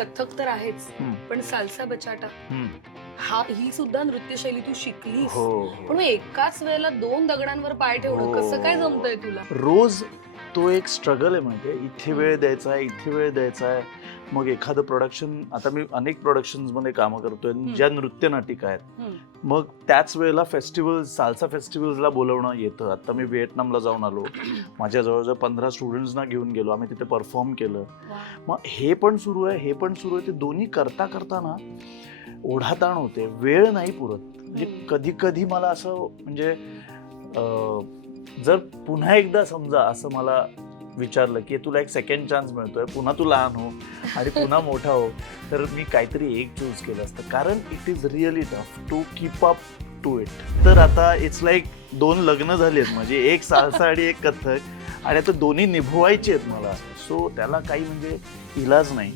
कथक तर आहेच हम्म. पण सालसा बचाटा हम्म. हा ही सुद्धा नृत्यशैली तू शिकलीस हो पण मग एकाच वेळेला दोन दगडांवर पाय ठेवणं हो. कसं काय जमतंय तुला रोज तो एक स्ट्रगल आहे म्हणजे इथे वेळ द्यायचा आहे इथे वेळ द्यायचा आहे मग एखादं प्रोडक्शन आता मी अनेक प्रोडक्शन्समध्ये कामं करतोय. ज्या नृत्य नाटिका आहेत हम्म. मग त्याच वेळेला फेस्टिवल सालसा फेस्टिवल्सला बोलवणं येतं. आता मी व्हिएतनामला जाऊन आलो. माझ्या जवळजवळ पंधरा स्टुडंट्सना घेऊन गेलो. आम्ही तिथे परफॉर्म केलं. मग हे पण सुरू आहे हे पण सुरू आहे. ते दोन्ही करता करताना ओढाताण होते. वेळ नाही पुरत. म्हणजे. कधी कधी मला असं म्हणजे जर पुन्हा एकदा समजा असं मला विचारलं की तुला एक सेकंड चान्स मिळतोय पुन्हा तू लहान हो आणि पुन्हा मोठा हो. तर मी काहीतरी एक चूज केलं असतं. कारण it is really tough to keep up to it तर आता इट्स लाईक दोन लग्न झाली आहेत म्हणजे एक सहसा आणि एक कथ्थक. आणि आता दोन्ही निभवायचे आहेत मला. सो त्याला काही म्हणजे इलाज नाही.